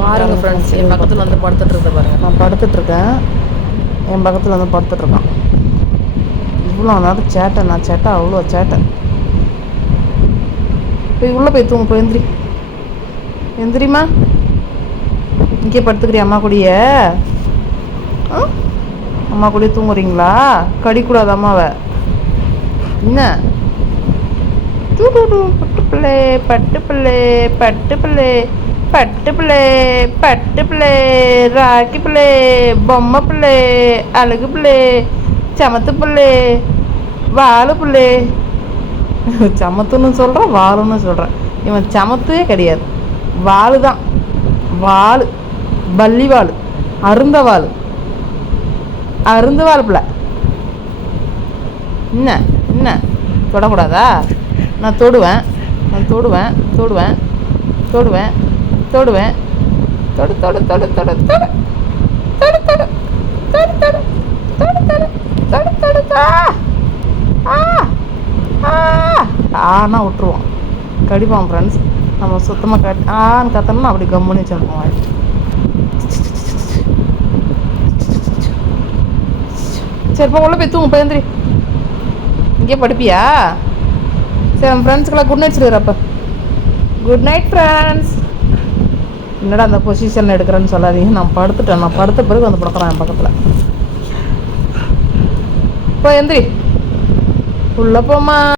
பாருங்கள் ஃப்ரெண்ட்ஸ், என் பக்கத்தில் வந்து படுத்துட்டு பாருங்க. நான் படுத்துட்ருக்கேன், என் பக்கத்தில் வந்து படுத்துட்ருக்கான். இவ்வளோ நேரம் சேட்டை, நான் சேட்டை அவ்வளோ சேட்டை. போய் உள்ளே போய் தூங்க, போய் எந்திரி, எந்திரிமா. இங்கே படுத்துக்கிறியா அம்மா கூடிய? அம்மா கூடயே தூங்குறீங்களா? கடிக்கூடாது அம்மாவை. என்ன பட்டு பிள்ளை, பட்டு பிள்ளை, பட்டு பிள்ளை, பட்டு பிள்ளை, பட்டு பிள்ளை, ராக்கி பிள்ளை, பொம்மை பிள்ளை, அழகு பிள்ளை, சமத்து பிள்ளை, வாழு பிள்ளை. சமத்துன்னு சொல்கிறேன், வாழுன்னு சொல்கிறேன். இவன் சமத்தே கிடையாது, வாழு தான். வாழு, பள்ளி வாழு, அருந்த வாழு, அருந்து வாழு பிள்ளை. என்ன என்ன தொடக்கூடாதா? நான் தொடுவேன், நான் தொடுவேன், தொடுவேன், தொடுவேன், தொடுவேன். தொடு தொடு தொடு தொடு தொடு தொடு தொடு தொடு தொடு தொடு தொடு தொடு தொடு. ஆனா விட்டுருவோம், கடிப்பான் ஃப்ரெண்ட்ஸ். நம்ம சுத்தமாக ஆன்னு கத்தணும்னா அப்படி கம்முன்னு வச்சுருப்போம். சரிப்பா, உள்ள போய் தூங்க, போய் எந்திரி. இங்கே படுப்பியா? சரி, நம்ம ஃப்ரெண்ட்ஸுக்கெல்லாம் குட் நைட் சொல்லிடுறப்ப. Good night friends. என்னடா அந்த பொசிஷன் எடுக்கிறேன்னு சொல்லாதீங்க, நான் படுத்துட்டேன். நான் படுத்த பிறகு வந்து படுக்கிறேன் என் பக்கத்தில். இப்போ எந்திரி, உள்ளே போமா.